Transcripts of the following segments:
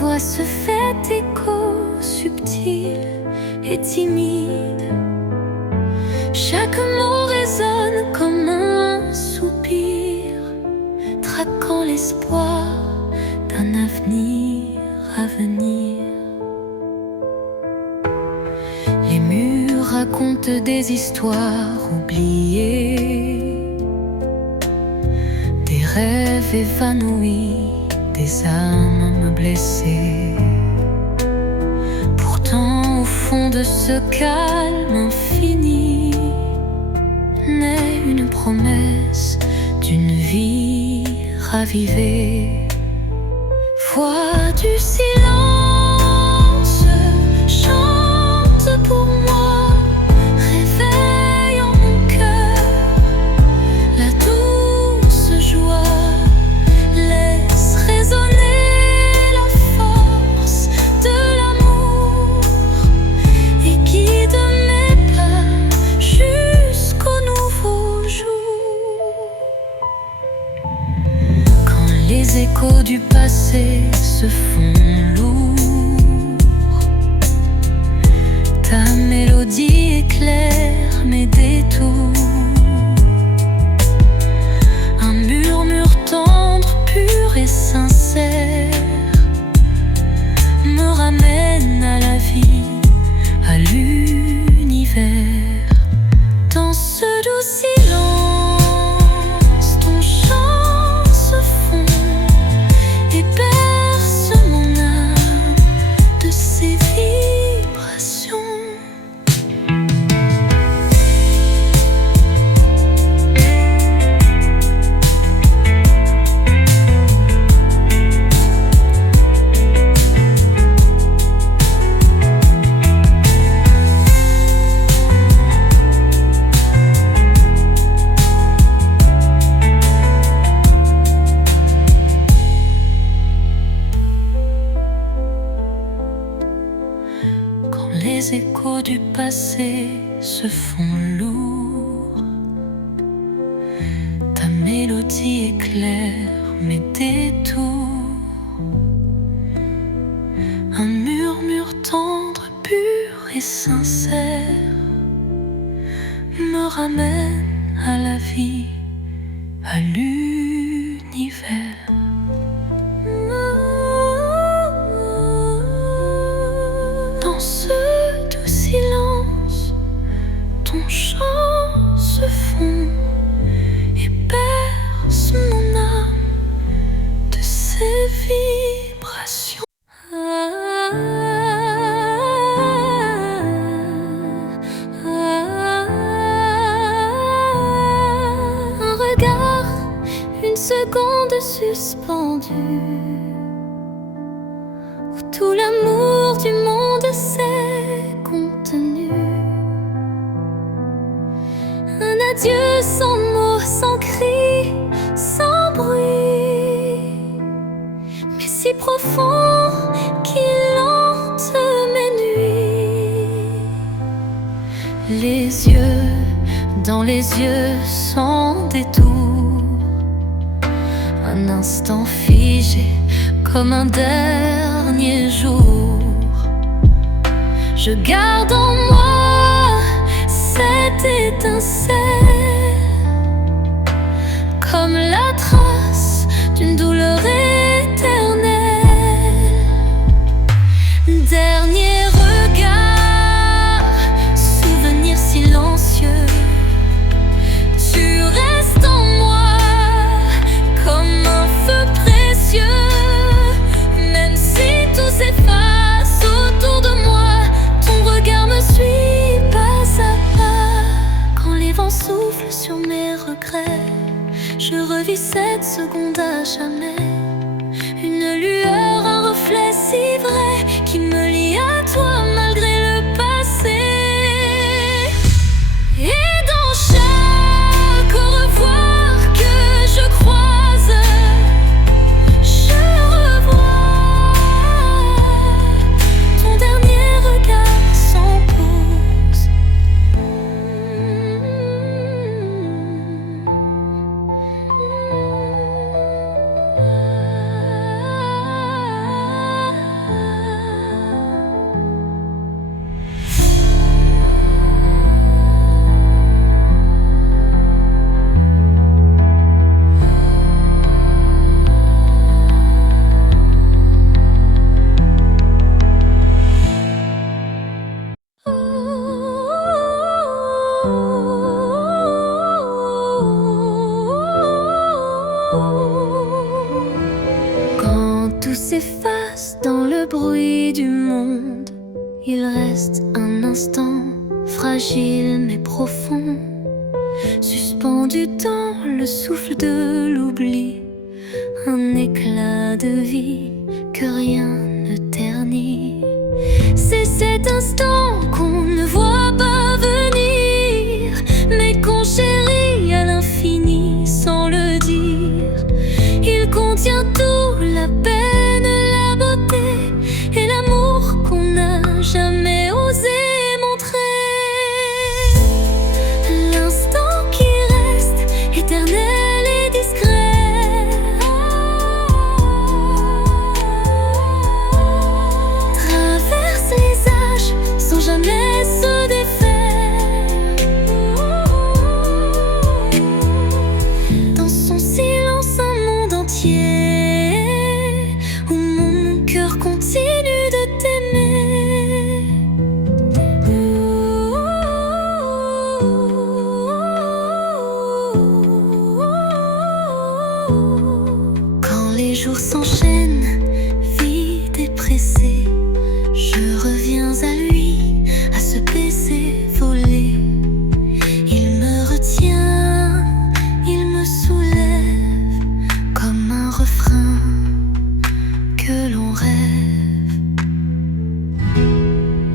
voix se fait écho subtil et timide. Chaque mot résonne comme un soupir, traquant l'espoir d'un avenir à venir. Les murs racontent des histoires oubliées, des rêves évanouis, des âmes blessées. Pourtant, au fond de ce calme infini, naît une promesse d'une vie ravivée. Voix du silence, chante pour moi, réveille en mon cœur la douce joie. Laisse résonner la force de l'amour et guide mes pas jusqu'au nouveau jour. Quand les échos du passé se font lourds, ta mélodie éclaire mes détours. Un murmure tendre, pur et sincère me ramène à la vie, à l'univers. Dans ce doux silence, ton chant se fond et berce mon âme de ses vibrations. Les échos du passé se font lourds, ta mélodie éclaire mes détours. Un murmure tendre, pur et sincère me ramène à la vie, à l'univers. Dans ce doux silence, ton chant se fond et berce mon âme de ses vibrations. Un regard, une seconde suspendue, où tout l'amour du monde s'est contenu. Un adieu sans mots, sans cri, sans bruit, mais si profond qu'il hante mes nuits. Les yeux dans les yeux sans détour, un instant figé comme un dernier jour. Je garde en moi cette étincelle, comme la trace d'une douleur éternelle. Dernier regard, souvenir silencieux, tu restes en moi comme un feu précieux. Même si tout s'efface autour de moi, ton regard me suit pas à pas. Quand les vents soufflent sur mes regrets, je revis cette seconde à jamais. Une lueur, un reflet si vrai qui me lie à toi malgré le passé. Et dans chaque au revoir que je croise, je revois ton dernier regard sans pause. s'efface dans le bruit du monde. Il reste un instant, fragile mais profond, suspendu dans le souffle de l'oubli, un éclat de vie que rien ne ternit. C'est cet instant qu'on ne voit pas venir, mais qu'on chérit à l'infini sans le dire. Il contient tout, la peine, la beauté et l'amour qu'on n'a jamais osé montrer. L'instant qui reste éternel et discret, traverse les âges sans jamais se défaire. Dans son silence un monde entier, où mon cœur continue de t'aimer. Quand les jours s'enchaînent, vides et pressés, je reviens à lui, à ce baiser volé. Il me retient, il me soulève, comme un refrain que l'on rêve.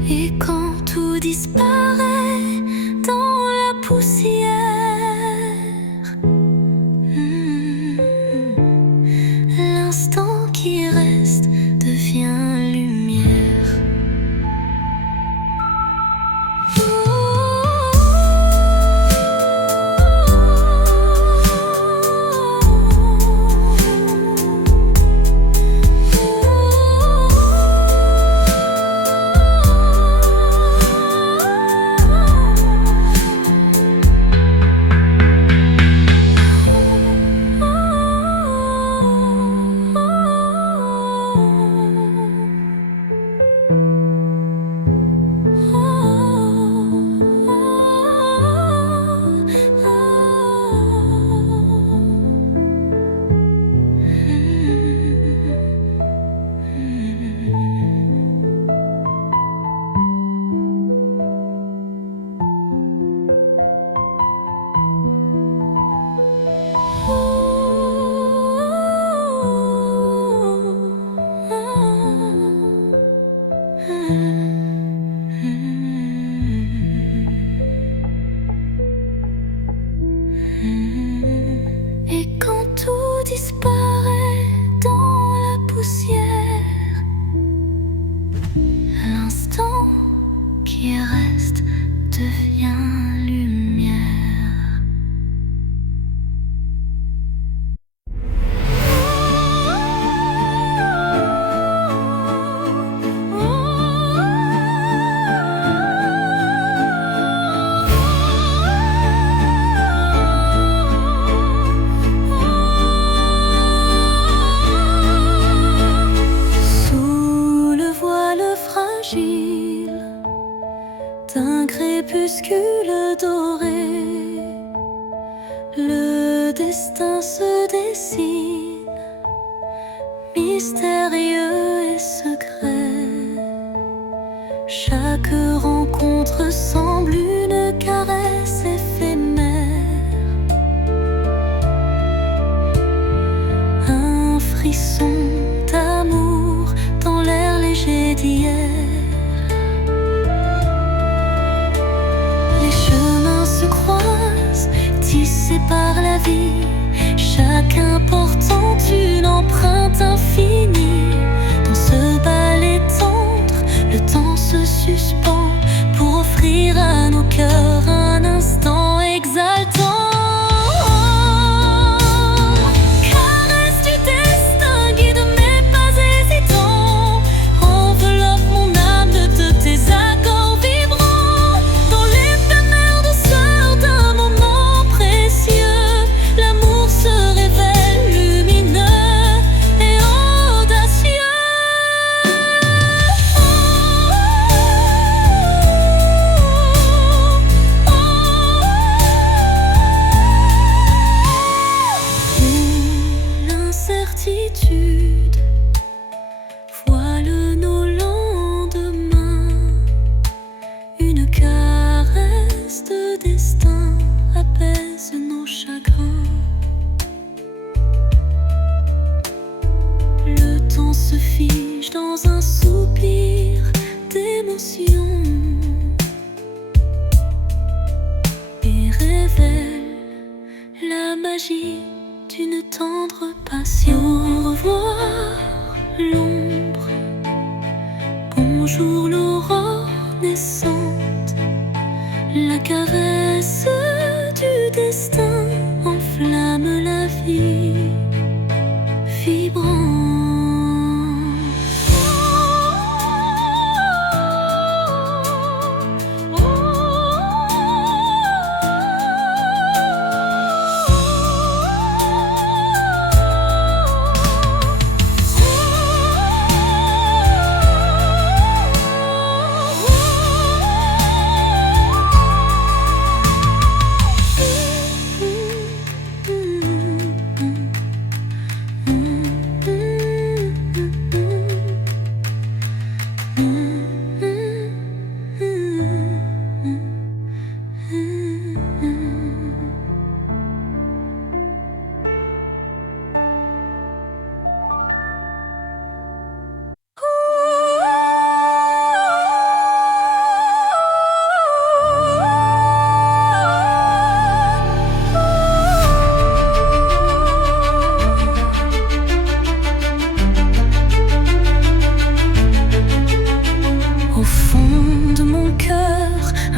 Et quand tout disparaît dans la poussière, l'instant qui reste devient lumière. Et quand tout disparaît dans la poussière, l'instant qui reste devient lumière. D'un crépuscule doré, le destin se dessine, mystérieux et secret. Chaque rencontre semble une caresse éphémère, un frisson d'amour dans l'air léger d'hier. Tissés par la vie, chacun portant une empreinte infinie. Dans ce ballet tendre, le temps se suspend pour offrir à nos cœurs un instant exaltant. Caresse du destin, guide mes pas hésitants, enveloppe mon âme de tes accords vibrants. Dans l'éphémère douceur d'un moment précieux, l'amour se révèle lumineux et audacieux. Oh, oh, oh, oh. s'agit d'une tendre passion. Au revoir l'ombre, bonjour l'aurore naissante. La caresse du destin enflamme la vie vibrante.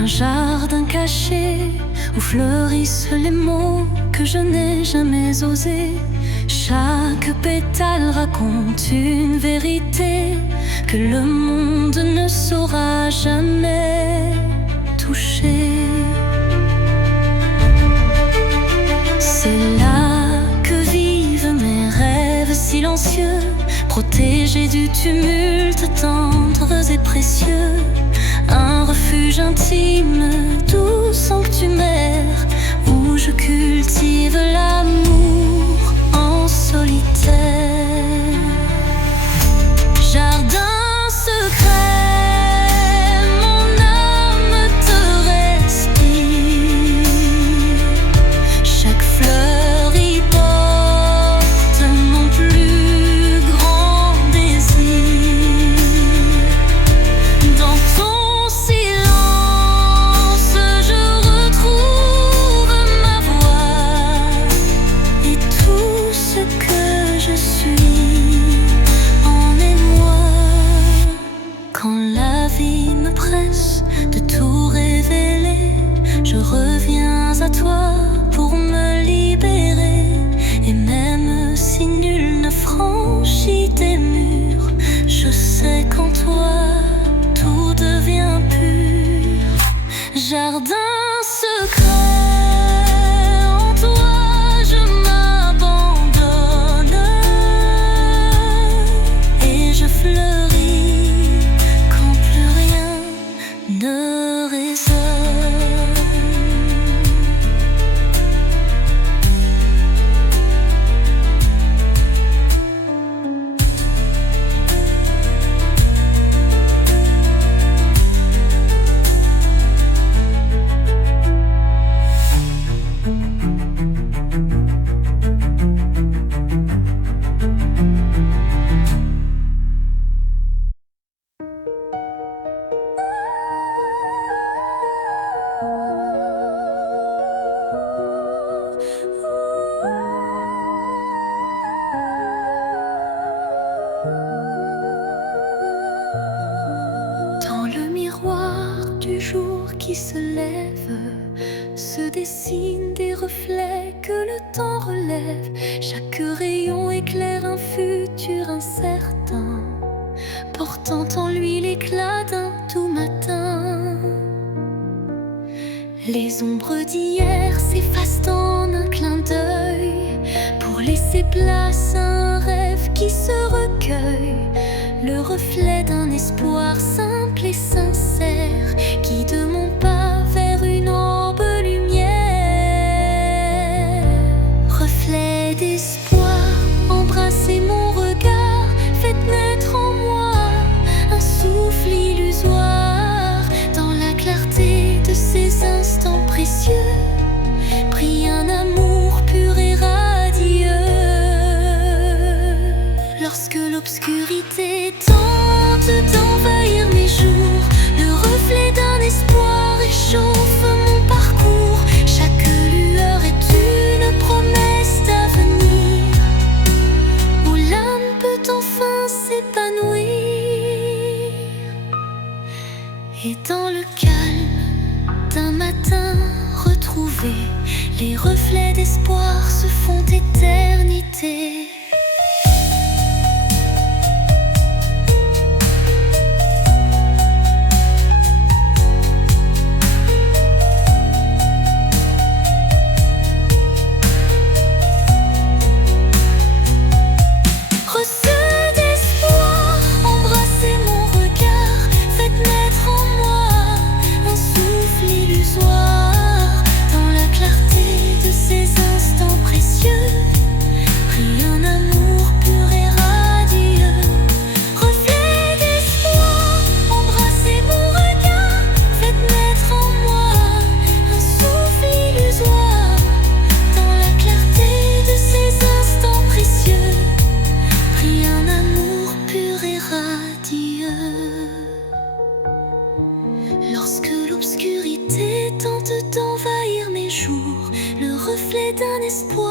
Jardin caché où fleurissent les mots que je n'ai jamais osés. Chaque pétale raconte une vérité que le monde ne saura jamais toucher. C'est là que vivent mes rêves silencieux, protégés du tumulte, tendres et précieux. Un refuge intime, doux sanctuaire, où je cultive l'amour en solitaire. Jardin secret, mon âme te respire. Chaque fleur y porte mon plus grand désir. Dans ton de tout révéler, je reviens à toi pour me libérer. Et même si nul ne franchit tes murs, je sais qu'en toi tout devient pur. Jardin secret, en toi je m'abandonne et je fleuris quand plus rien ne résonne. Du jour qui se lève, se dessinent des reflets que le temps relève. Chaque rayon éclaire un futur incertain, portant en lui l'éclat d'un doux matin. Les ombres d'hier s'effacent en un clin d'œil pour laisser place à un rêve qui se recueille. Le reflet d'un espoir simple et sincère qui de mon pas vers une aube lumière. Reflet d'espoir, embrassez mon regard, faites naître en moi un souffle illusoire. Dans la clarté de ces instants précieux brille un amour pur et radieux. Lorsque l'obscurité tente d'envahir mes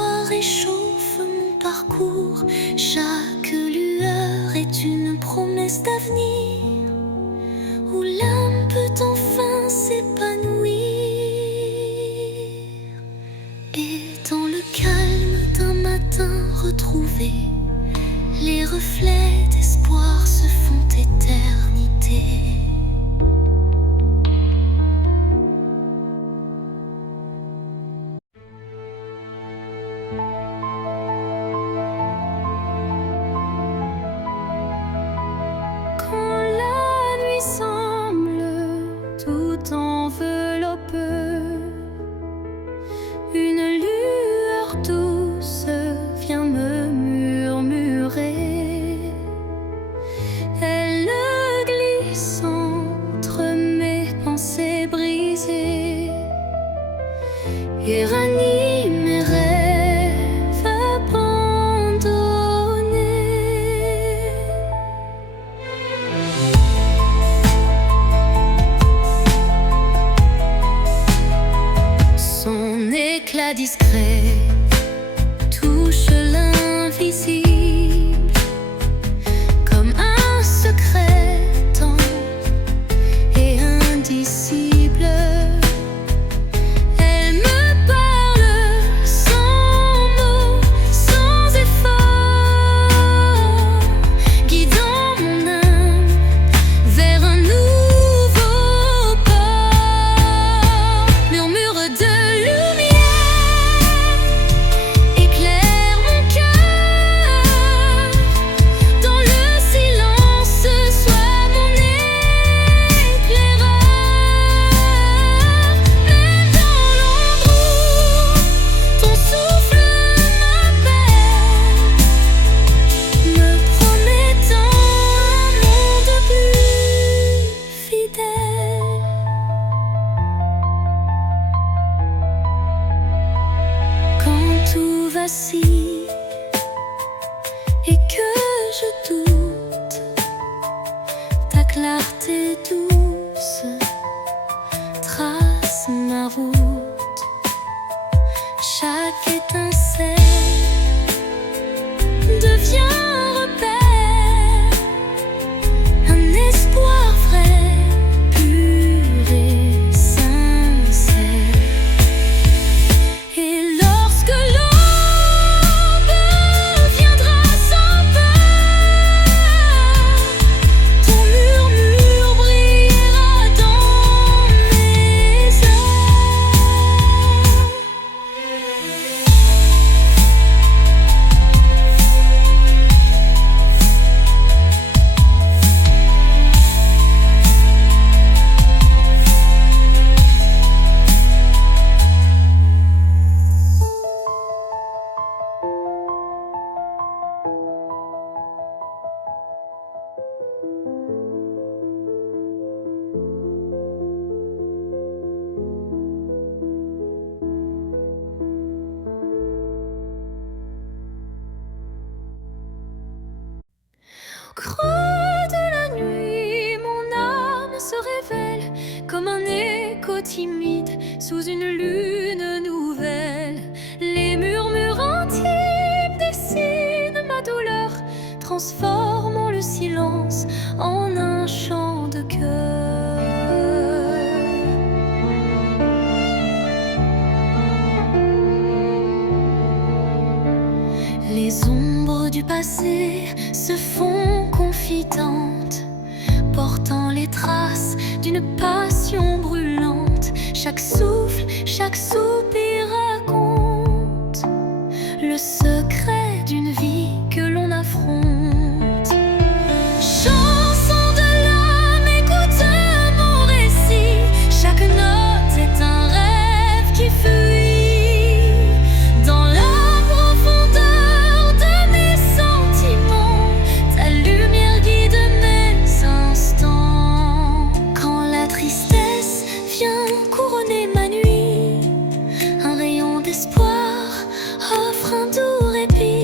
soir réchauffe mon parcours. Chaque lueur est une promesse d'avenir, où l'âme peut enfin s'épanouir. Et dans le calme d'un matin retrouvé, les reflets d'espoir se font éternité. Quand la nuit semble tout envelopper, une lueur douce vient me murmurer. Elle glisse entre mes pensées brisées et ranime mes rêves abandonnés. Son éclat discret touche l'invisible comme un secret tendre et indicible. Elle me parle sans mots, sans effort, guidant mon âme vers un nouveau port. Murmure de lumière éclaire mon cœur. Dans le silence, sois mon éclaireur. Même dans l'ombre où ton souffle m'appelle, me promettant un monde plus fidèle. Quand tout vacille et que je doute, ta clarté douce trace ma route. Chaque étincelle devient un repère, un espoir vrai, pur et sincère. Et lorsque l'aube viendra sans peur, ton murmure brillera dans mes heures. Au creux de la nuit, mon âme se révèle comme un écho timide sous une lune nouvelle. Les murmures intimes dessinent ma douleur, transformant le silence en un chant de cœur. Les ombres du passé se font confidentes, portant les traces d'une passion brûlante. Chaque souffle, chaque soupir raconte le secret d'une vie que l'on affronte. Chanson de l'âme, écoute mon récit. Chaque note est un rêve qui fuit dans la profondeur de mes sentiments. Ta lumière guide mes instants. Quand la tristesse vient couronner ma nuit, un rayon d'espoir offre un doux répit.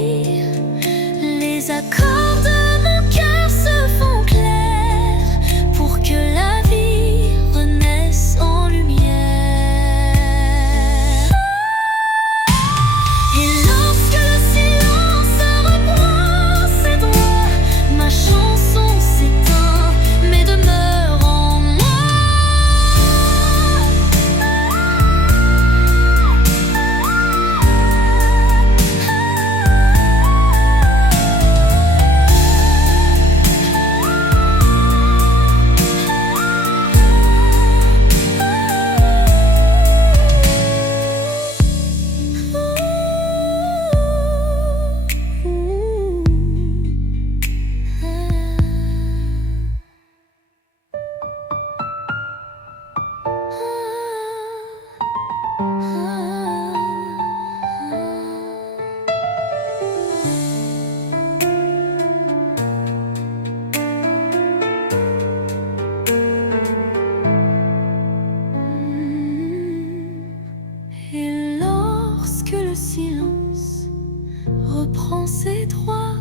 reprend ses droits.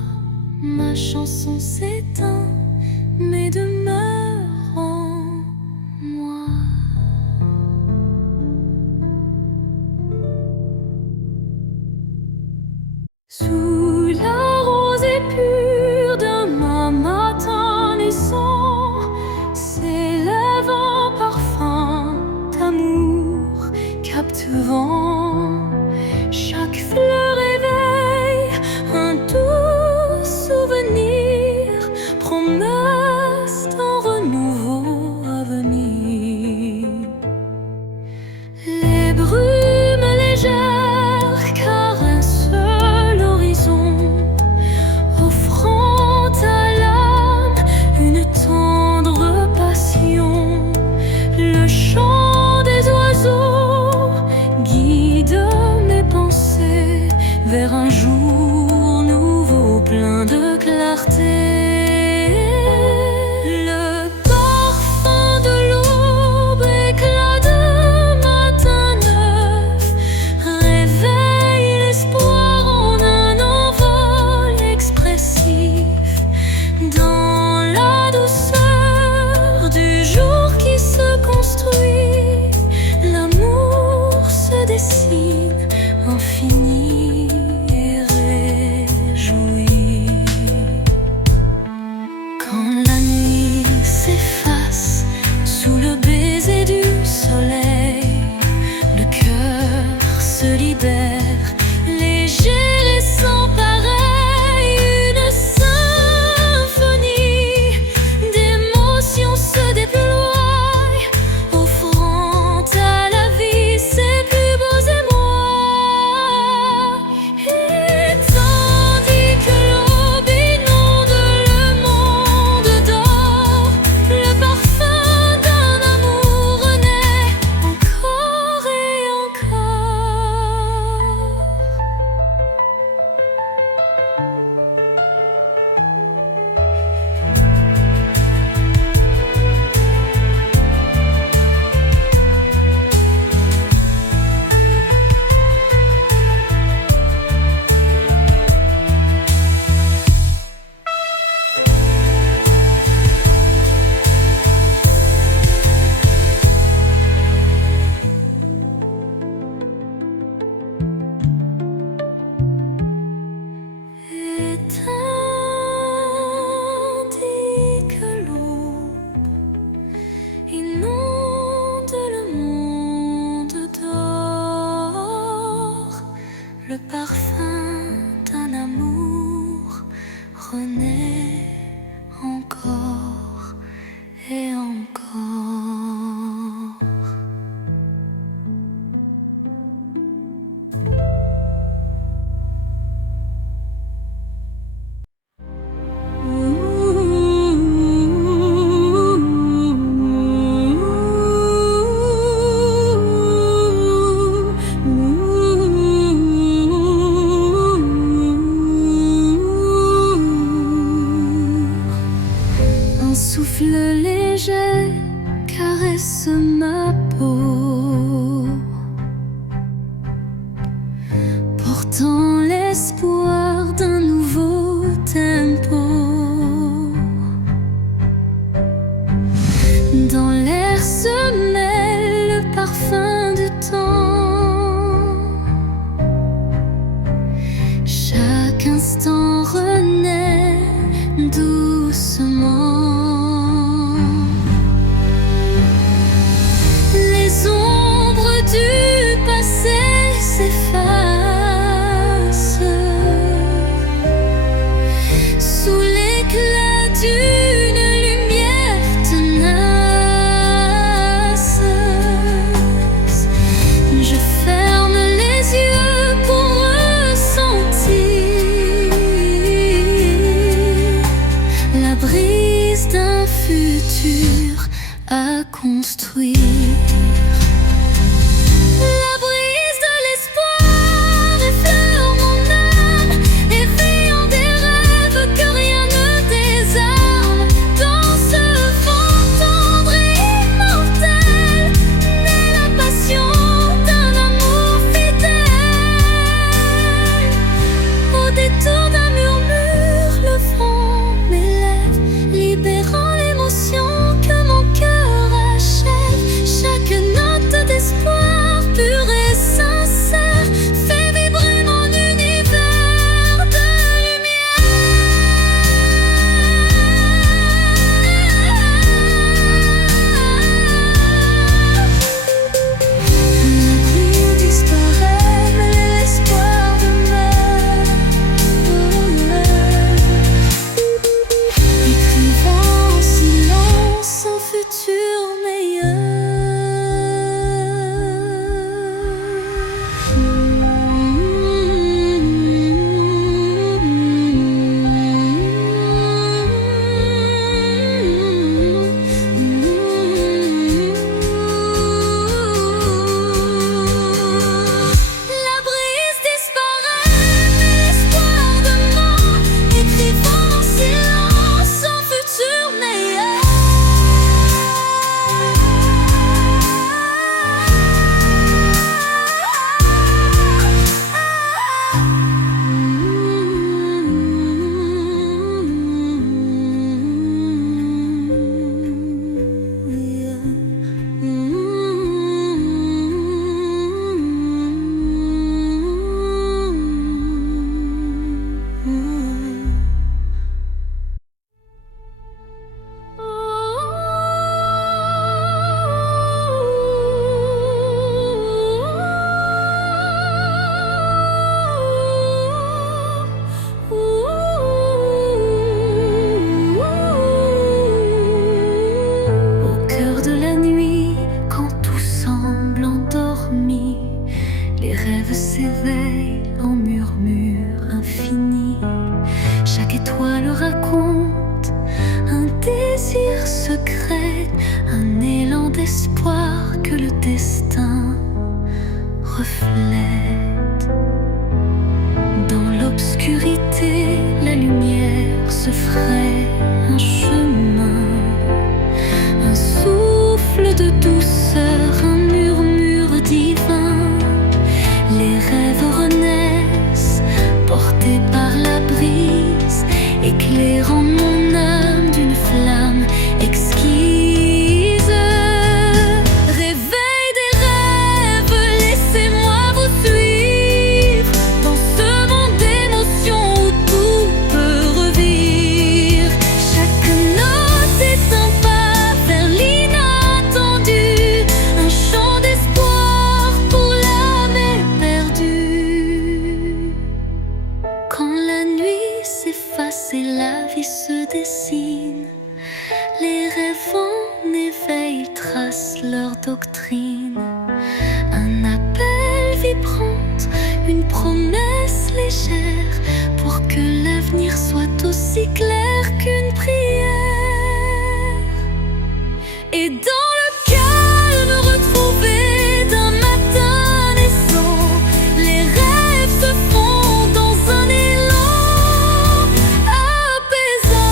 Ma chanson s'éteint, mais demeure en moi. Sous la rosée pure d'un matin naissant s'élève un parfum d'amour captivant. Chaque fleur éveille un doux souvenir, promesse d'un renouveau à venir. Les brumes légères caressent l'horizon, offrant à l'âme une tendre passion. Le chant des oiseaux guide mes pensées vers un jour nouveau plein de clarté. Le parfum de l'aube, éclat de matin neuf, réveille l'espoir en un envol expressif. Dans la douceur du jour qui se construit, l'amour se dessine infini et réjoui. Quand la nuit s'efface sous le baiser du soleil, le cœur se libère, léger et sans pareil. Une symphonie d'émotions se déploie, offrant à la vie ses plus beaux émois. Et tandis que l'aube inonde le monde d'or, le parfum d'un amour renaît encore et encore. Et tandis que l'aube inonde le monde d'or, le parfum d'un amour renaît encore et encore. Un souffle léger caresse ma peau, portant l'espoir d'un nouveau tempo. Dans l'air se mêle le parfum du temps. Chaque instant renaît doucement. Les ombres du passé s'effacent sous l'éclat d'une lumière tenace. Je ferme les yeux pour ressentir destin reflète. Dans l'obscurité, la lumière se ferait un chemin, un souffle de douceur, un murmure divin. Les rêves renaissent, portés par la brise, éclairant mon âme d'une flamme exquise. Réveil des rêves, laissez-moi vous suivre dans ce monde d'émotions où tout peut revivre. Chaque note est un pas vers l'inattendu, un chant d'espoir pour l'âme éperdue. Quand la nuit s'efface et la vie se dessine, les rêves en éveil tracent leur doctrine. Un appel vibrante, une promesse légère, pour que l'avenir soit aussi clair qu'une prière. Et dans le calme retrouvé d'un matin naissant, les rêves se font dans un élan apaisant.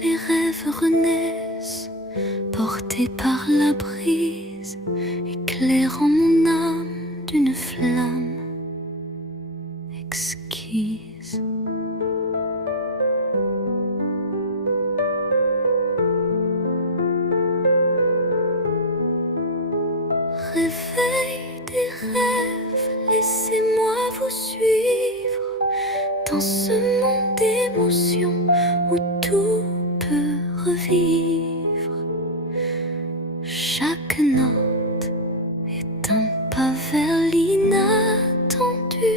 Les rêves renaissent, portés par la brise, éclairant mon âme d'une flamme exquise. Réveil des rêves, laissez-moi vous suivre dans ce monde d'émotions où tout peut revivre. Chaque note est un pas vers l'inattendu,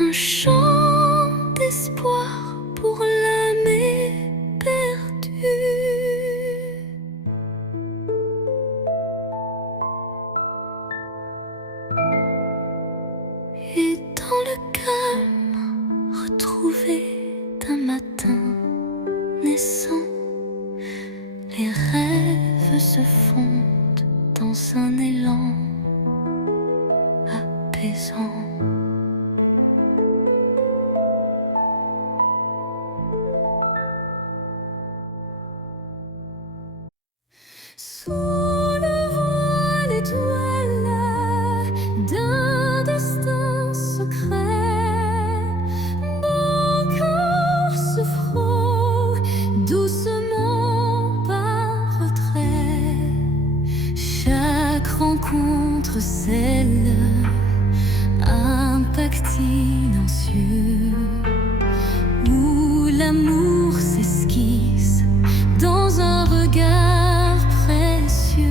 un chant d'espoir pour l'âme éperdue. Et dans le calme retrouvé d'un matin naissant, les rêves se fondent dans un élan apaisant. Sous le voile étoile d'un destin secret, mon cœur se frôle doucement par retrait. Chaque rencontre scelle un pacte silencieux où l'amour s'esquisse dans un regard précieux.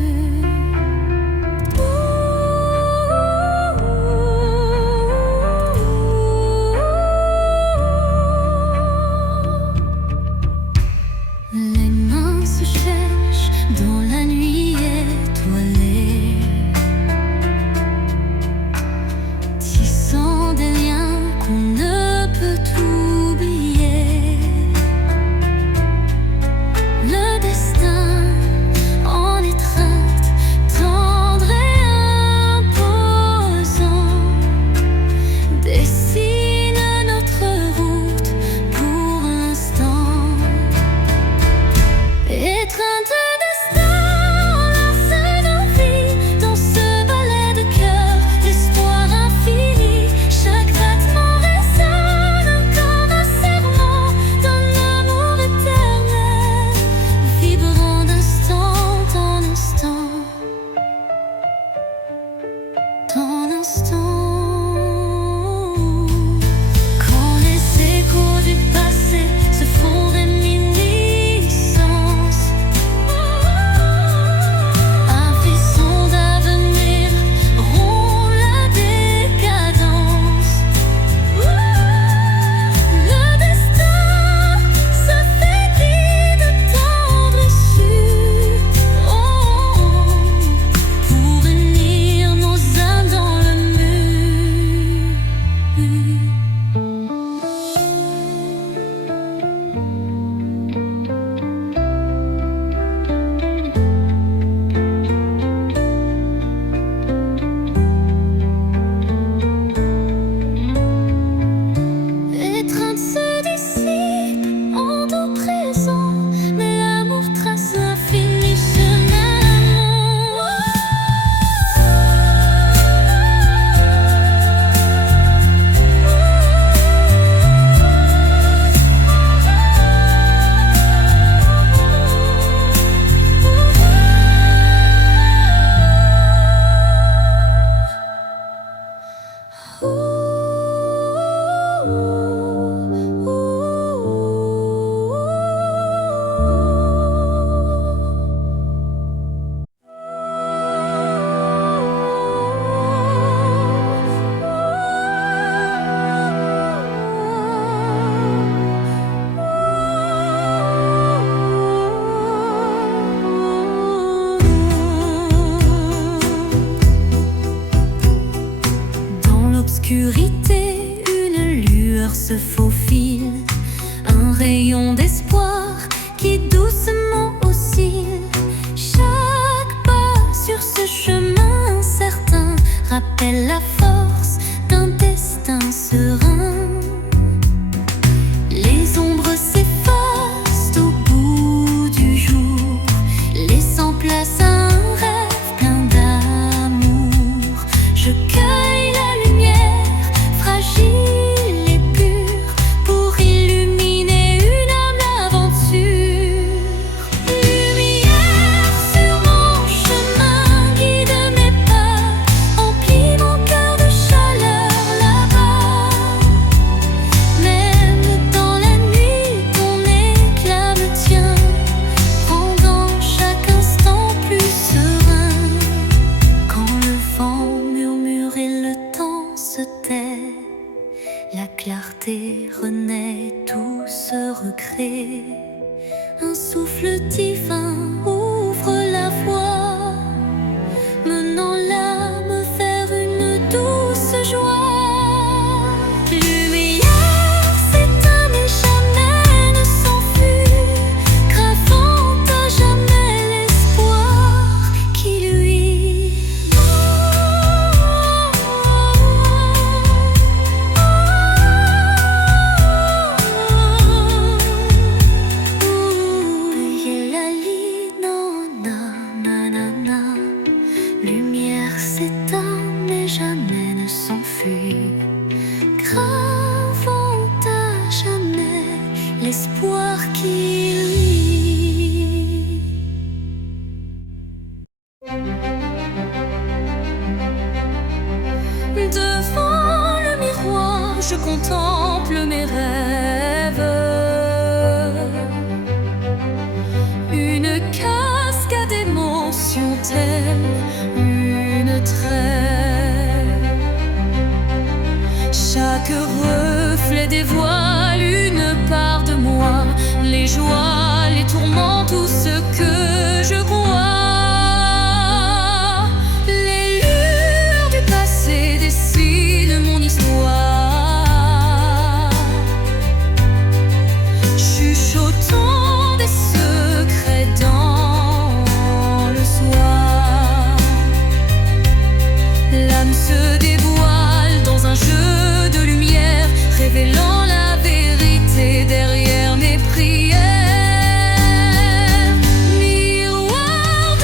l'obscurité, une lueur se faufile, un rayon d'espoir qui doucement oscille. Chaque pas sur ce chemin incertain rappelle la force d'un destin serein. Les ombres s'effacent au bout du jour, laissant place à un rêve plein d'amour. Je cueille la lumière, fragile et pure, pour illuminer une âme d'aventure. Lumière sur mon chemin, guide mes pas, emplis mon cœur de chaleur là-bas. Même dans la nuit, ton éclat me tient, rendant chaque instant plus serein. Quand le vent murmure et le temps se tait, la clarté renaît, tout se recrée. Un souffle divin ouvre la voie, menant l'âme vers une douce joie. Lumière s'éteint mais jamais ne s'enfuit, gravant à jamais l'espoir qui luit. Lumière s'éteint mais jamais ne s'enfuit, gravant à jamais l'espoir qui luit. Devant le miroir, je contemple mes rêves. Une cascade d'émotions telle une trêve. Chaque reflet dévoile une part de moi, les joies, les tourments, tout ce que je crois. Les lueurs du passé dessinent mon histoire, chuchotant des secrets dans le soir. L'âme se dévoile dans un jeu de lumière, révélant la vérité derrière mes prières. Miroir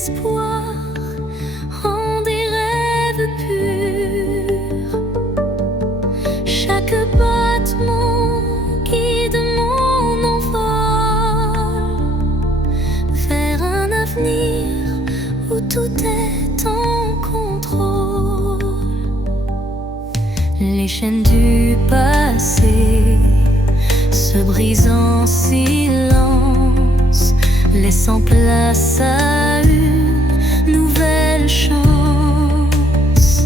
l'espoir en des rêves purs. Chaque battement guide mon envol vers un avenir où tout est en contrôle. Les chaînes du passé se brisent en silence, laissant place à une nouvelle chance.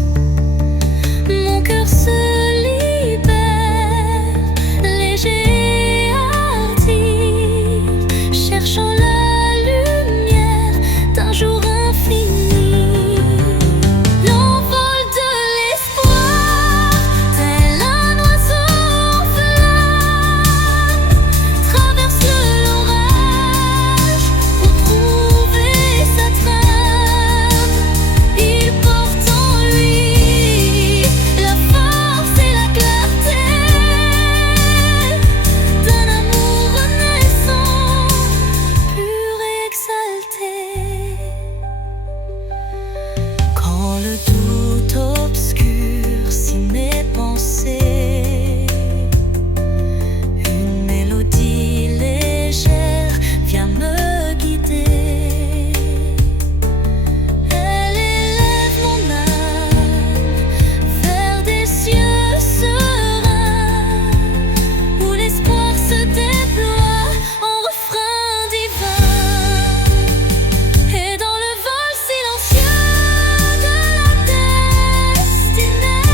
Mon cœur se libère, léger et hardi, cherchant la lumière d'un jour infini. L'envol de l'espoir, tel un oiseau en flamme, traverse l'orage pour trouver sa trame. Il porte en lui la force et la clarté d'un amour renaissant, pur et exalté. Quand le doute obscurcit mes pensées, une mélodie légère vient me guider. Elle élève mon âme vers des cieux sereins, où l'espoir se déploie en refrain divin. Et dans le vol silencieux de la destinée,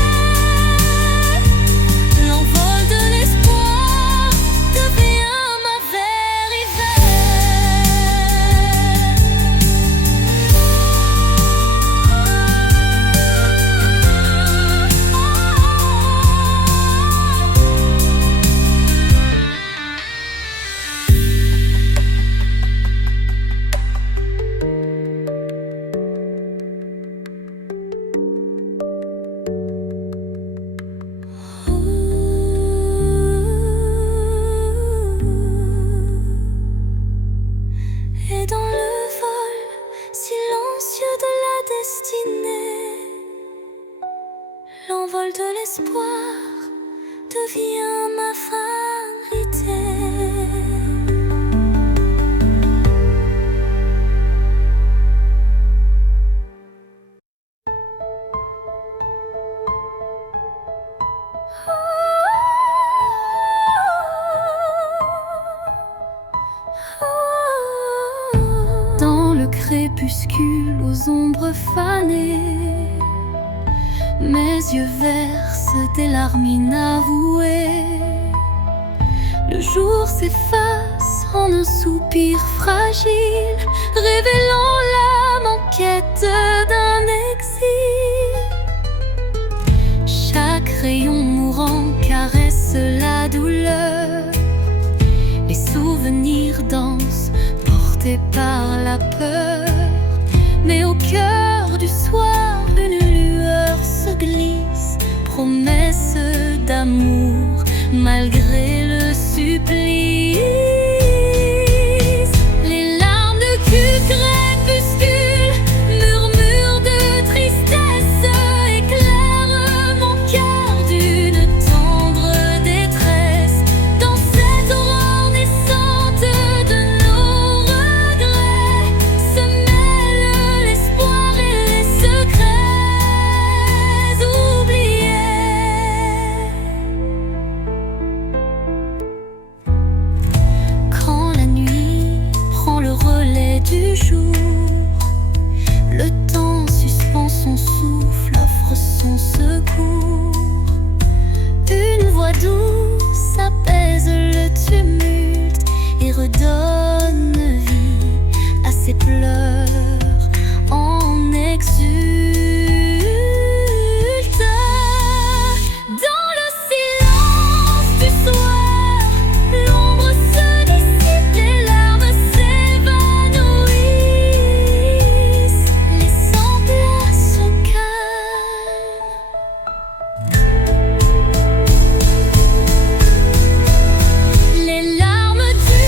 l'envol de l'espoir devient ma vérité. Et dans le vol silencieux de la destinée, l'envol de l'espoir devient ma vérité. Dans le crépuscule aux ombres fanées, mes yeux versent des larmes inavouées. Le jour s'efface en un soupir fragile, révélant l'âme en quête d'un exil. Chaque rayon mourant caresse la douleur, les souvenirs dansent portés par la peur. Mais au cœur du soir, une lueur se glisse, promesse d'amour malgré le supplice. Les larmes de crépuscule, murmures de tristesse, éclairent mon cœur d'une tendre détresse. Dans cette aurore naissante de nos regrets se mêlent l'espoir et les secrets oubliés. Quand la nuit prend le relais du jour, le temps suspend son souffle, offre son secours. Une voix douce apaise le tumulte et redonne vie à ses pleurs en exulte. Dans le silence du soir, l'ombre se dissipe, les larmes s'évanouissent, laissant place au calme. Les larmes du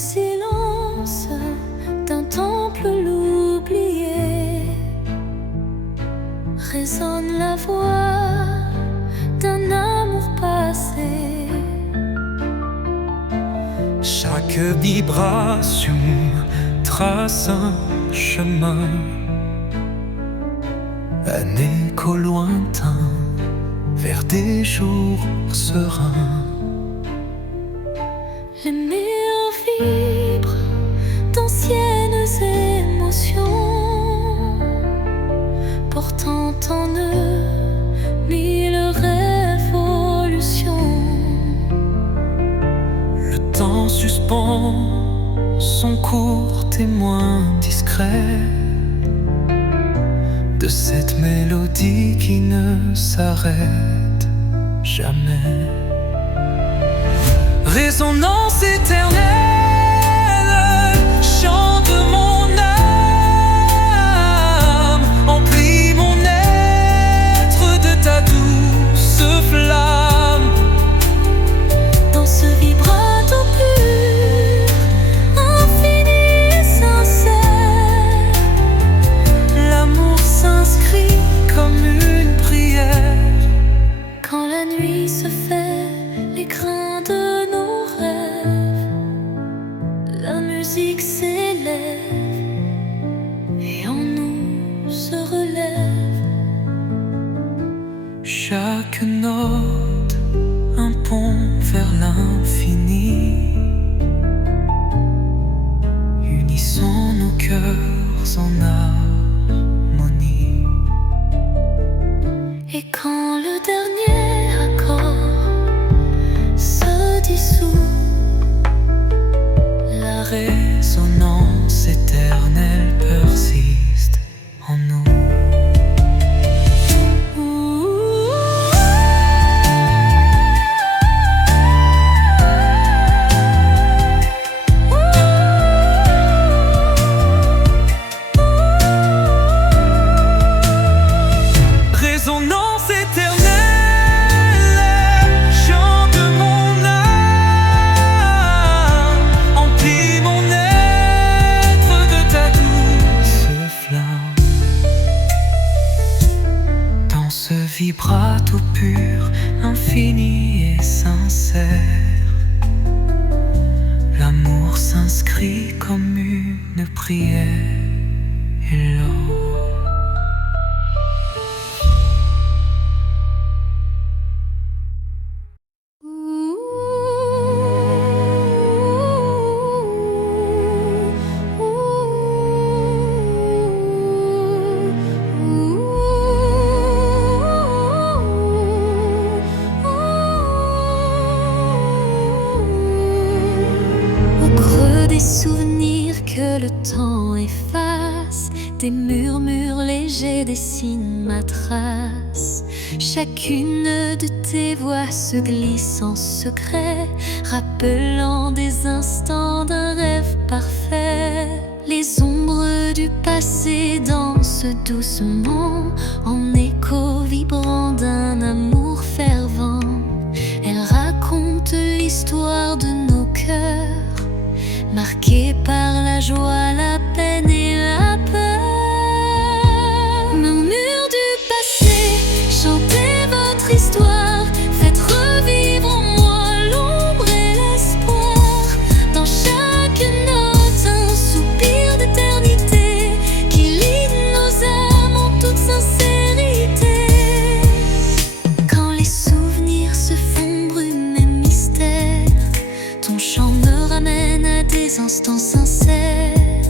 silence d'un temple l'oublié, résonne la voix d'un amour passé. Chaque vibration trace un chemin, un écho lointain vers des jours sereins. Les murs vibrent d'anciennes émotions, portant en eux mille révolutions. Le temps suspend son court témoin discret de cette mélodie qui ne s'arrête jamais. Résonance éternelle, chant de mon âme, emplis mon être de ta douce flamme. Dans ce vibrato pur, infini et sincère, L'amour s'inscrit comme une prière. quand la nuit se fait l'écrin de nos rêves, la musique s'élève et en nous se relève. Chaque note un pont vers l'infini. Unissons nos cœurs en harmonie. Et quand le dernier accord se dissout, La résonance éternelle persiste en nous. Résonance éternelle, chant de mon âme, emplis mon être de ta douce flamme. Dans ce vibrato pur, infini et sincère, l'amour s'inscrit comme une prière. Et l'or au creux des souvenirs que le temps efface, des murmures légers dessinent ma trace. Chacune de tes voix se glisse en secret, rappelant des instants d'un rêve parfait. Les ombres du passé dansent doucement, en écho vibrant d'un amour fervent. Elles racontent l'histoire de nos cœurs, marqués par la joie, la peine et la peur. Murmures du passé, chantez votre histoire, faites revivre en moi l'ombre et l'espoir. Dans chaque note, un soupir d'éternité qui lie nos âmes en toute sincérité. Quand les souvenirs se font brume et mystère, ton chant me ramène à des instants sincères,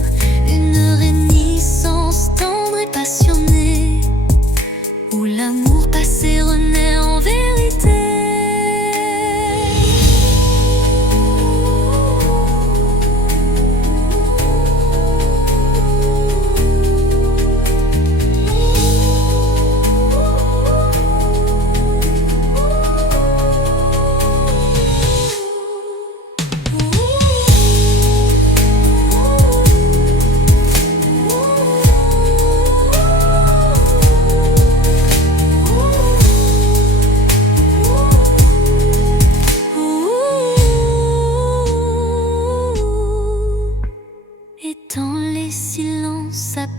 une réminiscence tendre et passionnée, où l'amour passé renaît en vérité.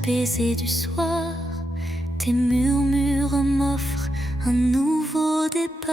apaisée du soir, tes murmures m'offrent un nouveau départ.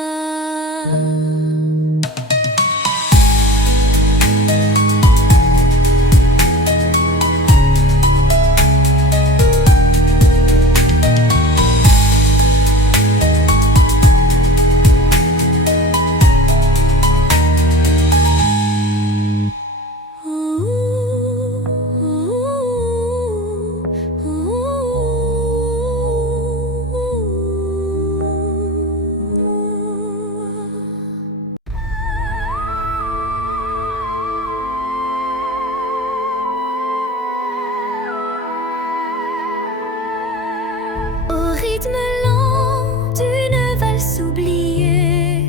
Au rythme lent d'une valse oubliée,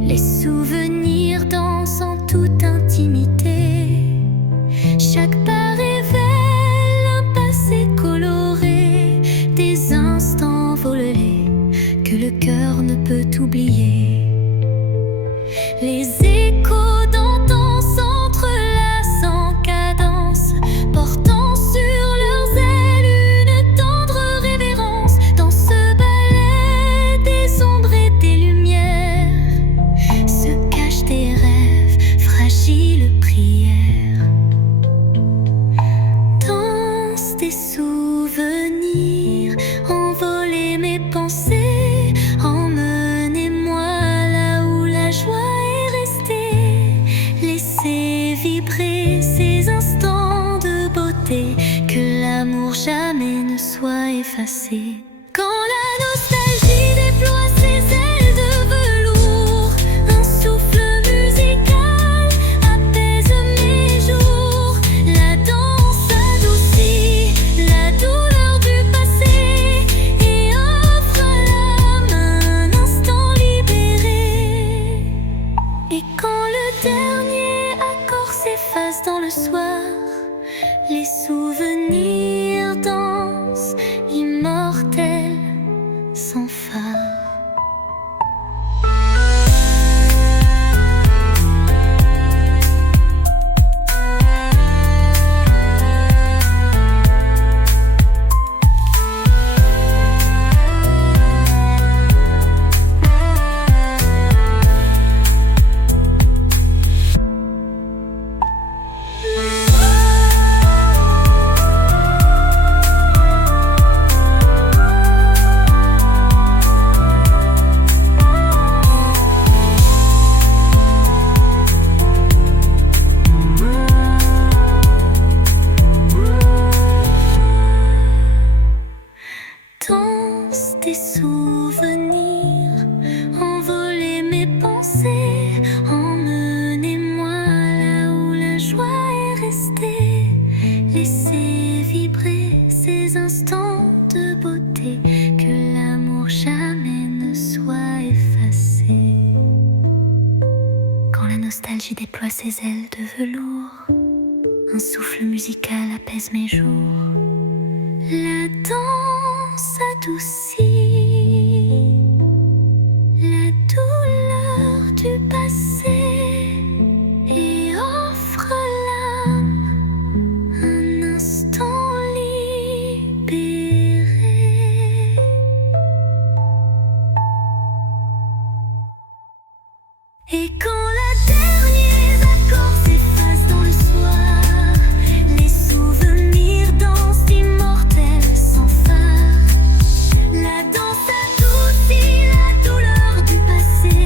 les souvenirs dansent en toute intimité. Chaque pas révèle un passé coloré, des instants volés que le cœur ne peut oublier. Les échos d'antan s'entrelacent en cadence, portant sur leurs ailes une tendre révérence. Dans ce ballet des ombres et des lumières se cachent des rêves, fragiles prières. Danse des souvenirs, envoler mes pensées, emmenez-moi là où la joie est restée. Laissez vibrer ces instants de beauté, que l'amour jamais ne soit effacé. Quand la nostalgie déploie ses ailes de velours, un souffle musical apaise mes jours. La danse adoucit la douleur du passé et offre à l'âme un instant libéré. Et quand le dernier accord s'efface dans le soir, les souvenirs dansent, immortels, sans phare. Danse des souvenirs, envoler mes pensées, emmenez-moi là où la joie est restée. Laissez vibrer ces instants de beauté, que l'amour jamais ne soit effacé. Quand la nostalgie déploie ses ailes de velours, un souffle musical apaise mes jours. La danse adoucit la douleur du passé et offre à l'âme un instant libéré. Et quand la dernière accord s'efface dans le soir, les souvenirs dansent immortels sans phare. La danse adoucit la douleur du passé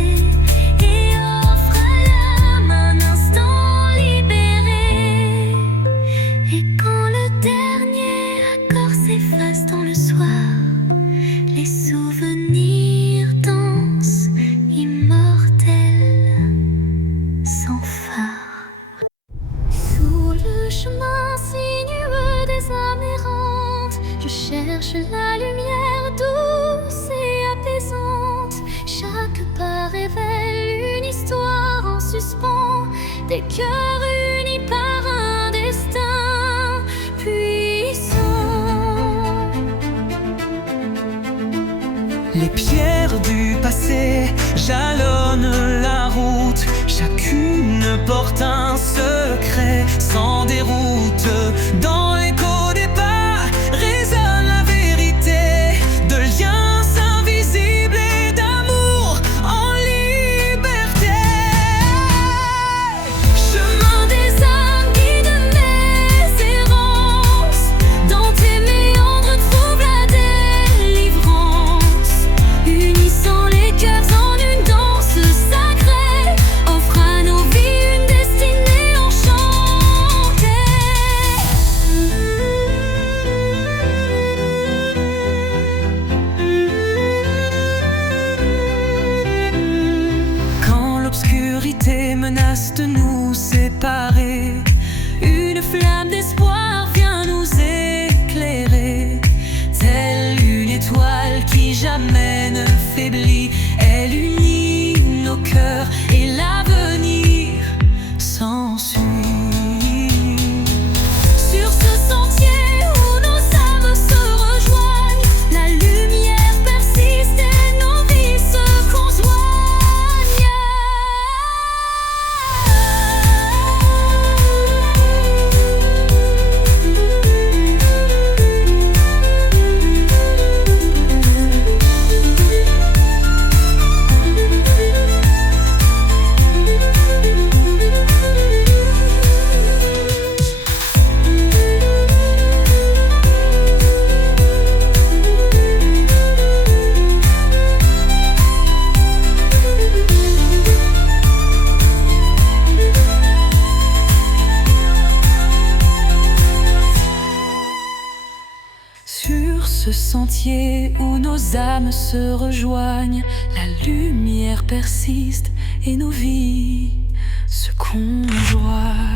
et offre à l'âme un instant libéré. Et quand le dernier accord s'efface dans le soir, les souvenirs dansent immortels sans phare. Sous le chemin sinueux des âmes errantes, je cherche la lumière douce et apaisante. Chaque pas révèle une histoire en suspens, des cœurs unis par un destin puissant. Les pierres du passé jalonnent la route, chacune porte un secret sans déroute. Dans l'écho des pas séparer. Une flamme d'espoir vient nous éclairer, telle une étoile qui jamais ne faiblit. Elle unit nos cœurs et l'avenir s'ensuit. Sur ce sentier où nos âmes se rejoignent, la lumière persiste et nos vies se conjoignent. Sur ce sentier où nos âmes se rejoignent, la lumière persiste et nos vies se conjoignent.